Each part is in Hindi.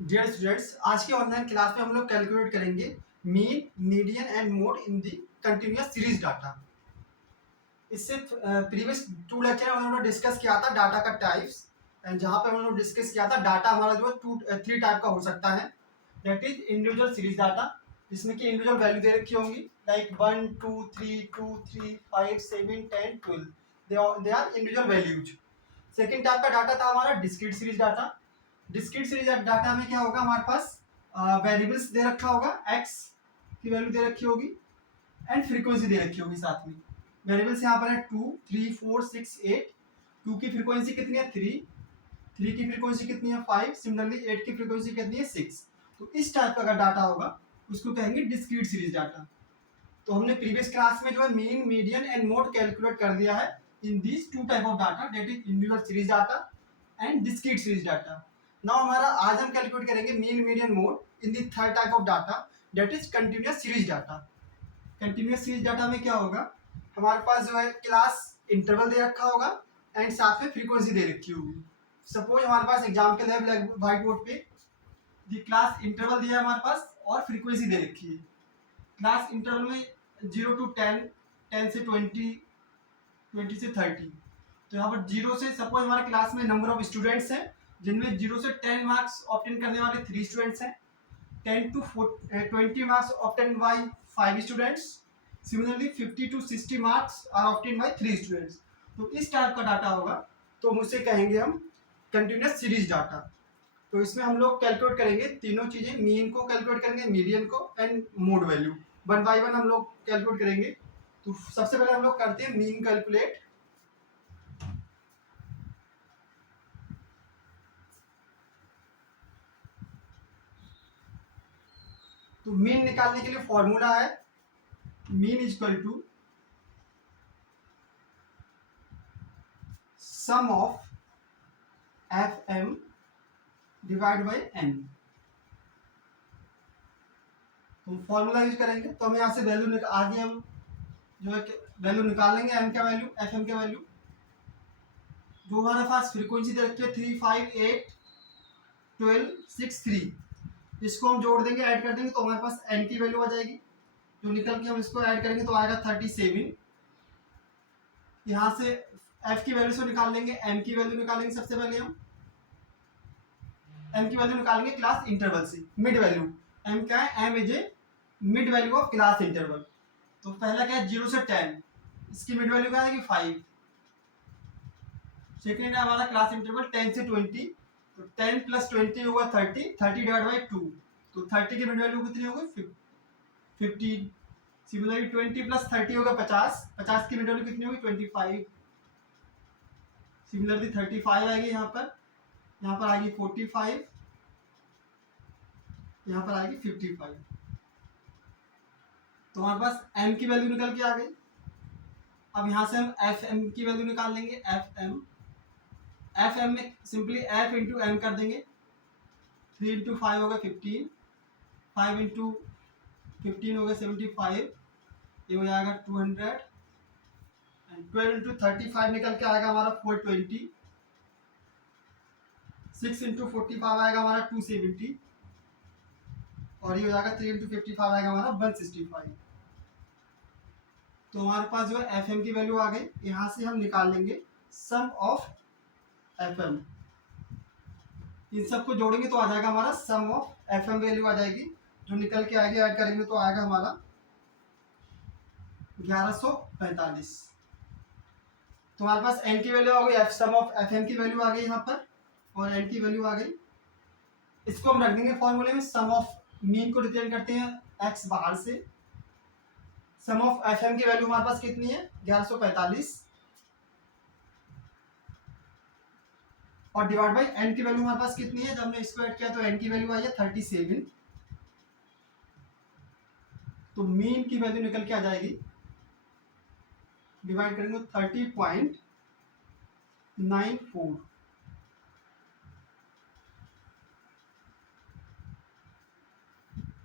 डियर स्टूडेंट्स, आज की ऑनलाइन क्लास में हम लोग कैलकुलेट करेंगे mean, median and mode in the continuous series data. इससे प्रीवियस टू लेक्चर में हम लोग डिस्कस किया था डाटा का टाइप्स, एंड जहाँ पे हम लोग डिस्कस किया था डाटा हमारा जो है थ्री टाइप का हो सकता है। That is individual series data, जिसमें कि इंडिविजुअल वैल्यू दे रखी होंगी like 1 2 3 2 3 5 7 10 12। They are individual values. Second type का डाटा था हमारा discrete series data. Discrete series data में क्या होगा, हमारे पास वेरिएबल्स दे रखा होगा, एक्स की वैल्यू दे रखी होगी एंड फ्रीक्वेंसी दे रखी होगी साथ में। वेरिएबल्स यहाँ पर है 2 3 4 6 8। 2 की फ्रीक्वेंसी कितनी है 3 की फ्रीक्वेंसी कितनी है 5, सिमिलरली 8 की फ्रीक्वेंसी कितनी है 6। तो इस टाइप का अगर डाटा होगा उसको कहेंगे डिस्क्रीट सीरीज डाटा। तो हमने प्रीवियस क्लास में जो है mean, median and mode calculate कर दिया है in these two type of data, that is individual series data and discrete series data. Now हमारा आज हम कैलकुलेट करेंगे mean, median, mode in the third type of data, that is continuous series data. Continuous series data में क्या होगा, हमारे पास जो है क्लास इंटरवल दे रखा होगा एंड साथ में फ्रीक्वेंसी दे रखी होगी। सपोज हमारे पास एग्जाम्पल है व्हाइट बोर्ड पे, दी क्लास इंटरवल दिया है हमारे पास और फ्रीक्वेंसी दे रखी है। क्लास इंटरवल में 0 to 10, 10 से 20, 20 से 30। तो यहाँ पर 0 से सपोज हमारे क्लास में नंबर ऑफ स्टूडेंट्स हैं जिनमें 0 से 10 मार्क्स ऑब्टेन करने वाले 3 स्टूडेंट्स हैं, 10 to 20 marks obtain by 5 students, similarly 50 to 60 marks are obtain by 3 students. तो इस टाइप का डाटा होगा तो मुझसे कहेंगे हम कंटिन्यूअस सीरीज डाटा। तो इसमें हम लोग कैलकुलेट करेंगे तीनों चीजें, मीन को कैलकुलेट करेंगे, मीडियन को and mode value. One by one हम लोग कैलकुलेट करेंगे। तो सबसे पहले हम लोग करते हैं मीन कैलकुलेट। तो मीन निकालने के लिए फॉर्मूला है mean equal to sum of F M divide by N. तो फॉर्मूला यूज करेंगे तो हम यहाँ से वैल्यू आगे हम जो है वैल्यू निकाल लेंगे, एम का वैल्यू, एफ एम का वैल्यू। जो हमारे पास फ्रीक्वेंसी दे रखी है 3 5 8 12 6 3, इसको हम जोड़ देंगे, ऐड कर देंगे तो हमारे पास एन की वैल्यू आ जाएगी। जो निकल के हम इसको ऐड करेंगे तो आएगा 37। यहाँ से एफ की वैल्यू से निकाल लेंगे, एम की वैल्यू निकालेंगे। सबसे पहले हम एम की वैल्यू निकालेंगे क्लास इंटरवल से, मिड वैल्यू। एम क्या है, M is a mid value of class interval. तो पहला क्या है 0 से 10, इसकी मिड वैल्यू क्या आएगी 5। सेकेंड है हमारा क्लास इंटरवल 10 से 20, तो 10 प्लस 20 होगा 30, 30 डिवाइड बाई 2। तो 30 की मिड वैल्यू कितनी होगी 15। सिमिलरली 20 प्लस 30 होगा 50, 50 की मिड वैल्यू कितनी होगी 25। सिमिलरली 35 आएगी यहाँ पर आएगी 45, यहाँ पर आएगी 55। तो हमारे पास m की वैल्यू निकल के आ गई। अब यहाँ से हम एफ एम की वैल्यू निकाल लेंगे। एफ एम में सिंपली एफ इंटू एम कर देंगे। 3 इंटू 5 होगा 15, 5 इंटू 15 होगा 75, ये हो जाएगा 200, एंड 12 इंटू 35 निकल के आएगा हमारा 420, 6 इंटू 45 आएगा हमारा 270, और ये हो जाएगा 3 इंटू 55 आएगा हमारा 165। तो हमारे पास जो है एफ एम की वैल्यू आ गई। यहाँ से हम निकाल लेंगे सम ऑफ एफ एम। इन सबको जोड़ेंगे तो आ जाएगा हमारा सम ऑफ एफ एम वैल्यू आ जाएगी, जो निकल के आएगी, ऐड करेंगे तो आएगा हमारा 1145। तो हमारे पास एन की वैल्यू आ गई, सम ऑफ एफ एम की वैल्यू आ गई यहाँ पर, और एन की वैल्यू आ गई। इसको हम रख देंगे फॉर्मूले में। सम ऑफ मीन को रिप्रेजेंट करते हैं एक्स बाहर से। सम ऑफ एफ एम की वैल्यू हमारे पास कितनी है 1145, और डिवाइड बाई एन की वैल्यू हमारे पास कितनी है, जब हमने इसको ऐड किया तो एन की वैल्यू आई है 37। तो मीन की वैल्यू निकल के आ जाएगी, डिवाइड करेंगे 30.94।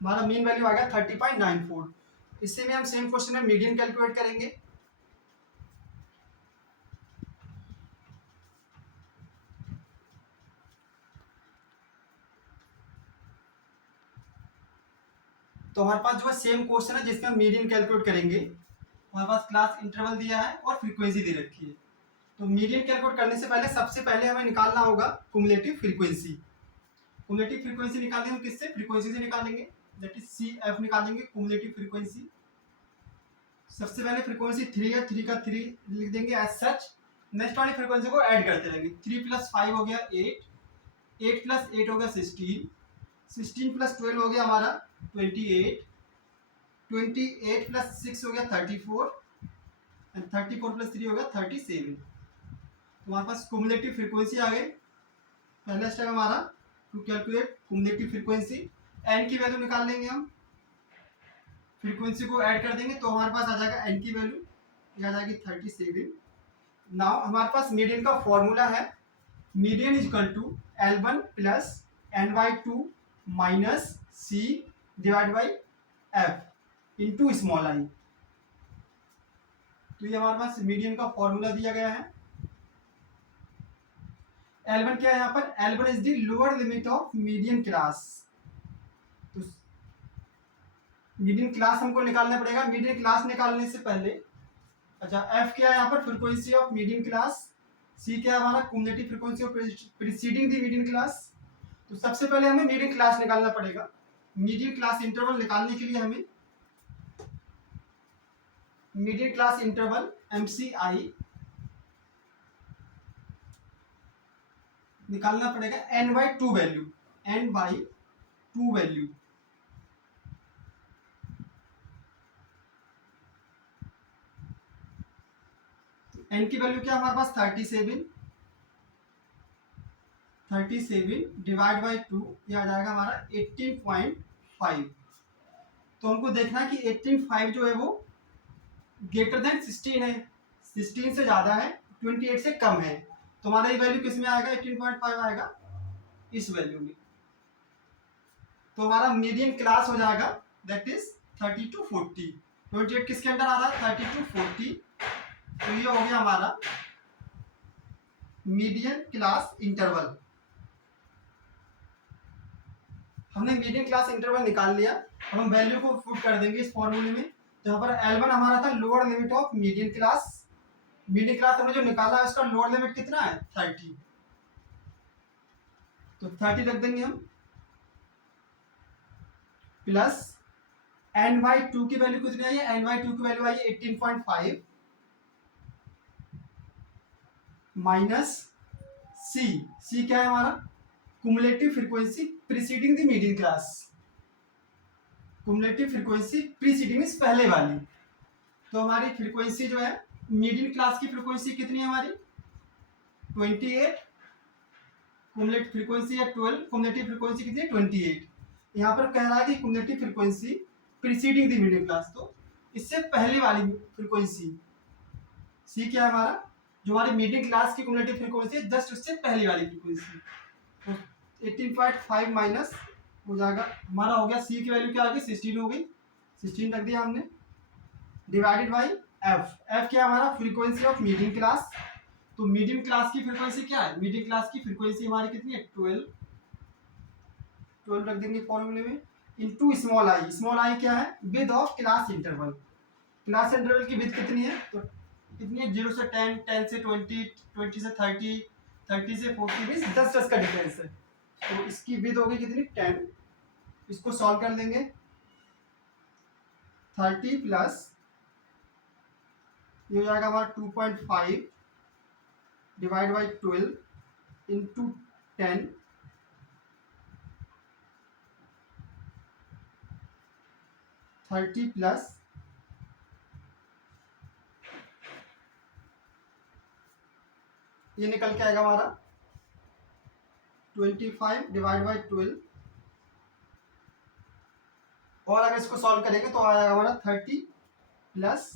हमारा मीन वैल्यू आ गया 30.94। इससे में हम सेम क्वेश्चन में मीडियन कैलकुलेट करेंगे। तो हमारे पास जो है सेम क्वेश्चन है जिसमें हम मीडियन कैलकुलेट करेंगे। हमारे पास क्लास इंटरवल दिया है और फ्रीक्वेंसी दे रखी है। तो मीडियन कैलकुलेट करने से पहले सबसे पहले हमें निकालना होगा कुमुलेटिव फ्रीक्वेंसी। कुमुलेटिव फ्रीक्वेंसी निकालेंगे हम किससे? फ्रीक्वेंसी से निकालेंगे, दैट इज सी एफ निकालेंगे कुमुलेटिव फ्रीक्वेंसी। सबसे पहले फ्रीक्वेंसी 3 है, 3 का 3 लिख देंगे एज सच। नेक्स्ट वाली फ्रीक्वेंसी को ऐड करते रहेंगे। 3 + 5 हो गया 8, 8 + 8 हो गया 16, 16 + 12 हो गया हमारा 28, 28 + 6 हो गया 34 एंड 34 + 3 हो गया 37। तो हमारे पास कुमुलेटिव फ्रीक्वेंसी आ गई। पहला स्टेप हमारा to calculate cumulative frequency. N की वैल्यू निकाल लेंगे हम, फ्रीक्वेंसी को ऐड कर देंगे तो हमारे पास आ जाएगा एन की वैल्यू, ये आ जाएगी 37। नाउ हमारे पास मीडियन का फॉर्मूला है, median is equal to L1 + n/2 minus C divide by F into small I. तो ये हमारे पास मीडियन का फॉर्मूला दिया गया है। L1 क्या है यहाँ पर? L1 is the lower limit of median class. तो मीडियन क्लास हमको निकालना पड़ेगा। मीडियन क्लास निकालने से पहले, अच्छा F क्या है यहाँ पर? Frequency of median class. C क्या है हमारा? Cumulative frequency of preceding the median class. तो सबसे पहले हमें मीडियन क्लास निकालना पड़ेगा। मीडियन क्लास इंटरवल निकालने के लिए हमें मीडियन क्लास इंटरवल MCI निकालना पड़ेगा n/2 value, n/2 value. n की वैल्यू क्या हमारे पास? 37, 37 डिवाइड बाई 2, ये आ जाएगा हमारा 18.5। तो हमको देखना है कि 18.5 जो है वो ग्रेटर देन 16 है, 16 से ज़्यादा है, 28 से कम है। तो हमारा ये वैल्यू किस में आएगा? 18.5 आएगा इस वैल्यू में। तो हमारा मीडियन क्लास हो जाएगा दैट इज 30 to 40। 28 किसके अंदर आ रहा है? 30 to 40। तो ये हो गया हमारा मीडियन क्लास इंटरवल। हमने मीडियन क्लास इंटरवल निकाल लिया। अब हम वैल्यू को पुट कर देंगे इस फॉर्मूले में। तो यहाँ पर L1 हमारा था lower limit of median class. Median class हमने जो निकाला है उसका लोअर लिमिट कितना है? 30। तो 30 रख देंगे हम, प्लस n/2 की वैल्यू कितनी आई है? n/2 की वैल्यू आई है 18.5 माइनस C क्या है हमारा? Cumulative frequency preceding the median class. Cumulative frequency preceding इस पहले वाली। तो हमारी फ्रीक्वेंसी जो है मीडियन क्लास की फ्रीक्वेंसी कितनी है हमारी? 28। कुमुलेटिव फ्रीक्वेंसी है 12, कुमुलेटिव फ्रीक्वेंसी कितनी है? 28। यहाँ पर कह रहा है कि cumulative frequency preceding the median class, तो इससे पहले वाली फ्रीक्वेंसी C क्या है हमारा? जो हमारी मीडियन क्लास की कुमुलेटिव फ्रीक्वेंसी है जस्ट उससे पहली वाली फ्रीक्वेंसी। तो 18.5 माइनस हो जाएगा हमारा, हो गया C की वैल्यू क्या आ गई? 16 हो गई, 16 रख दिया हमने, डिवाइडेड बाई F क्या है हमारा? Frequency of median class. तो मीडियम क्लास की फ्रीक्वेंसी क्या है? मीडियम क्लास की फ्रीक्वेंसी हमारी कितनी है? 12, 12 रख देंगे फॉर्मूले में, into small I. Small I क्या है? With of class interval. Class interval की विद कितनी है? तो कितनी है? 0 से 10, 10 से 20, 20 से 30, 30 से 40 मीन्स 10 का डिफरेंस है। तो इसकी विद होगी कितनी? 10। इसको सॉल्व कर लेंगे, 30 प्लस ये हो जाएगा हमारा 2.5 डिवाइड बाई 12 इंटू 10, 30 प्लस ये निकल के आएगा हमारा 25 डिवाइड बाई 12, और अगर इसको सॉल्व करेंगे तो आ जाएगा हमारा 30 प्लस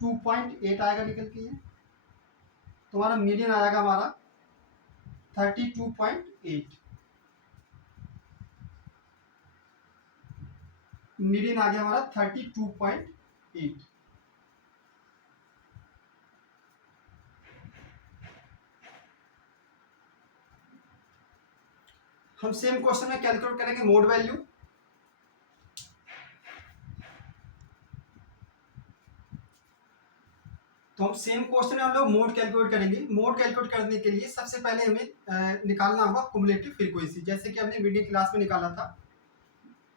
2.8 आएगा निकल के। तो हमारा मीडियन आ जाएगा हमारा 32.8। मीडियन आ गया हमारा 32.8। हम सेम क्वेश्चन में कैलकुलेट करेंगे मोड वैल्यू। तो हम सेम क्वेश्चन में हम लोग मोड कैलकुलेट करेंगे। मोड कैलकुलेट करने के लिए सबसे पहले हमें निकालना होगा कुमुलेटिव फ्रीक्वेंसी, जैसे कि हमने मीडियन क्लास में निकाला था।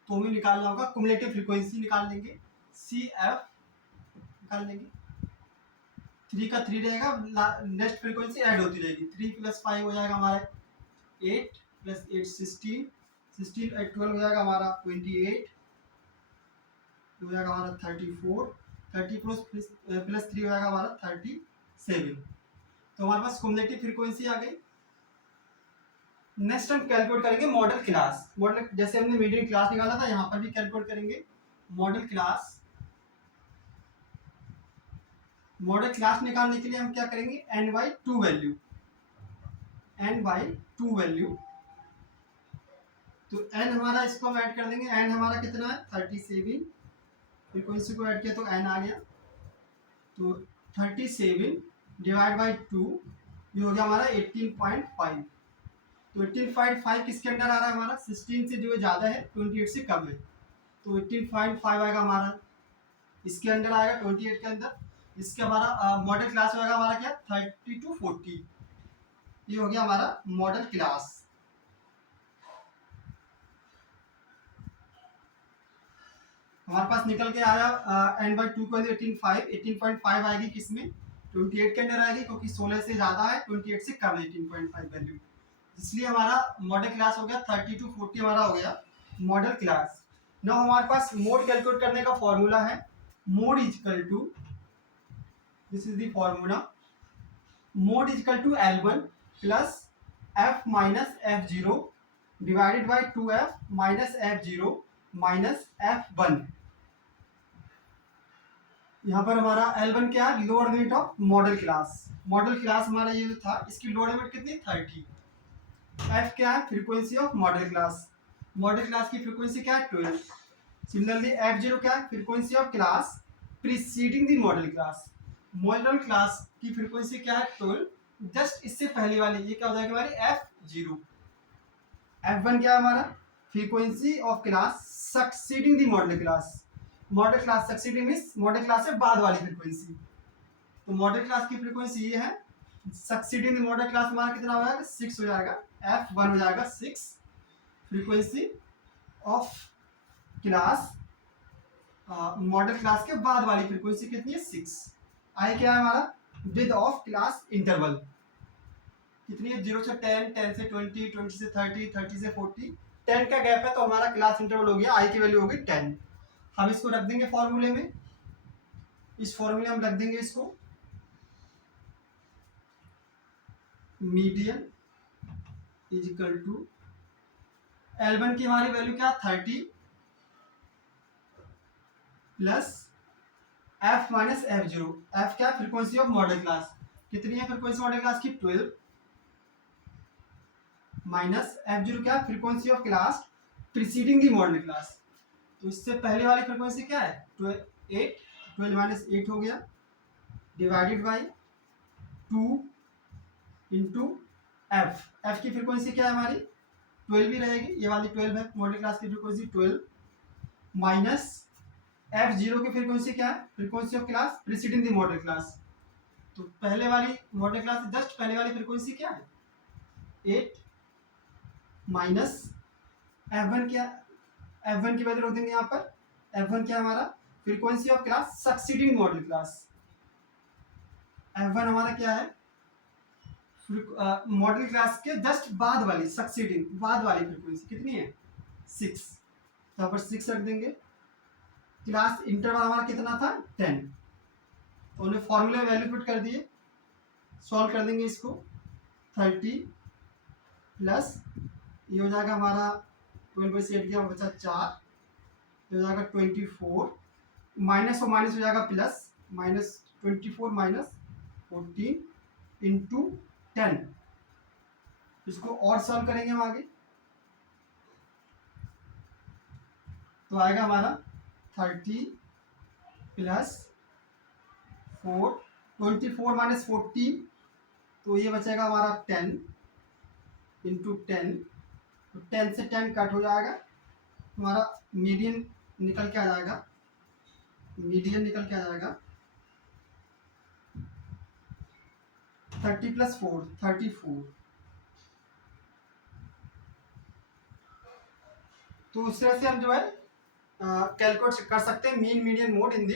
तो हमें निकालना होगा कुमुलेटिव फ्रीक्वेंसी, निकाल लेंगे सी एफ, निकाल लेंगे 3 का 3 रहेगा, नेक्स्ट फ्रीक्वेंसी ऐड होती रहेगी। 3 + 5 हो जाएगा हमारा 8, + 8 16, 16 8 12 हो जाएगा हमारा 28, हो जाएगा हमारा 34, 30 + 3 हो जाएगा हमारा 37। तो हमारे पास कुमुलेटिव फ्रीक्वेंसी आ गई। नेक्स्ट हम कैलकुलेट करेंगे मॉडल क्लास। मॉडल जैसे हमने मीडियन क्लास निकाला था, यहाँ पर भी कैलकुलेट करेंगे मॉडल क्लास। मॉडल क्लास निकालने के लिए हम क्या करेंगे, n/2 वैल्यू, n/2 वैल्यू। तो n हमारा, इसको हम ऐड कर देंगे, n हमारा कितना है 37, फ्रीक्वेंसी को ऐड किया तो n आ गया। तो 37 डिवाइड बाई 2, ये हो गया हमारा 18.5। तो 18.5 किसके अंदर आ रहा है हमारा, 16 से जो ज़्यादा है, 28 से कम है। तो 18.5 आएगा हमारा, इसके अंदर आएगा 28 के अंदर। इसके हमारा मॉडल क्लास होगा हमारा क्या, 30 to 40। ये हो गया हमारा मॉडल क्लास। हमारे पास निकल के आया n/2 को 18.5 आएगी, किसमें 28 के अंदर आएगी, क्योंकि 16 से ज़्यादा है, 28 से कम है 18.5 वैल्यू। इसलिए हमारा मॉडल क्लास हो गया 30 to 40, हमारा हो गया मॉडल क्लास। नाउ हमारे पास मोड कैलकुलेट करने का फॉर्मूला है, mode equal to, this is the formula, mode equal to L1 plus f minus f0 divided by 2f minus f0 minus f1। यहाँ पर हमारा L1 क्या है, lower limit of modal class. Modal class हमारा ये जो था, इसकी लोअर लिमिट कितनी, 30। f क्या है, frequency of modal class. Modal class की फ्रीक्वेंसी क्या है, 12। सिमिलरली f0 क्या है, frequency of class preceding the model class. Modal class की फ्रीक्वेंसी क्या है, 12। जस्ट इससे पहले वाली ये क्या हो जाएगी हमारी, f0। f1 क्या है हमारा, frequency of class succeeding the model class. Modal class succeeding means model class से बाद वाली फ्रीक्वेंसी। तो मॉडल क्लास की फ्रीक्वेंसी ये है, सक्सीडिंग द मॉडल क्लास हमारा कितना हो जाएगा, 6 हो जाएगा, f1 हो जाएगा 6। Frequency of class modal class के बाद वाली फ्रीक्वेंसी कितनी है, 6। आई क्या है हमारा, विद ऑफ क्लास इंटरवल कितनी है, 0 से 10, 10 से 20, 20 से 30, 30 से 40, 10 का गैप है, तो हमारा क्लास इंटरवल हो गया, आई की वैल्यू होगी 10। हम इसको रख देंगे फॉर्मूले में, इस फॉर्मूले में हम रख देंगे इसको, median is equal to L1 की हमारी वैल्यू क्या, 30 plus f minus f0। f क्या, फ्रीक्वेंसी ऑफ मॉडल क्लास, कितनी है फ्रीक्वेंसी मॉडल क्लास की, 12, माइनस f0 क्या, frequency of class preceding the model class. तो इससे पहले वाली फ्रीक्वेंसी क्या है, 8, 12 माइनस 8 हो गया, डिवाइडेड बाई 2 इंटू f की फ्रीक्वेंसी क्या है हमारी, 12 ही रहेगी, ये वाली 12 है मॉडल क्लास की फ्रीक्वेंसी 12, माइनस f0 की फ्रीक्वेंसी क्या है, frequency of class preceding the model class. तो पहले वाली मॉडल क्लास से जस्ट पहले वाली फ्रीक्वेंसी क्या है, 8, माइनस f1 क्या, f1 की वैल्यू रख देंगे यहाँ पर, f1 क्या हमारा, frequency of class succeeding model class. f1 हमारा क्या है, मॉडल क्लास के जस्ट बाद वाली, सक्सीडिंग बाद वाली फ्रीक्वेंसी कितनी है, 6। तो यहाँ पर 6 रख देंगे। क्लास इंटरवल हमारा कितना था, 10। तो उन्हें फॉर्मूले में वैल्यू पुट कर दिए, सॉल्व कर देंगे इसको, 30 प्लस ये हो जाएगा हमारा 12 में से 8 गया बचा 4, हो जाएगा 24, माइनस और माइनस हो जाएगा प्लस, माइनस 24 माइनस 14 इंटू 10। इसको और सॉल्व करेंगे हम आगे, तो आएगा हमारा 30 प्लस 4, 24 माइनस 14, तो ये बचेगा हमारा 10 इंटू 10 तो 10 से 10 कट हो जाएगा, हमारा मीडियन निकल के आ जाएगा, मीडियन निकल के आ जाएगा 30 + 4 34। तो उस तरह से हम जो है कैलकुलेट कर सकते हैं mean median mode in the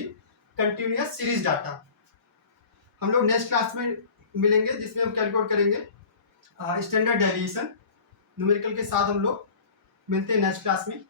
continuous series data. हम लोग नेक्स्ट क्लास में मिलेंगे जिसमें हम कैलकुलेट करेंगे स्टैंडर्ड डेविएशन न्यूमेरिकल के साथ। हम लोग मिलते हैं नेक्स्ट क्लास में।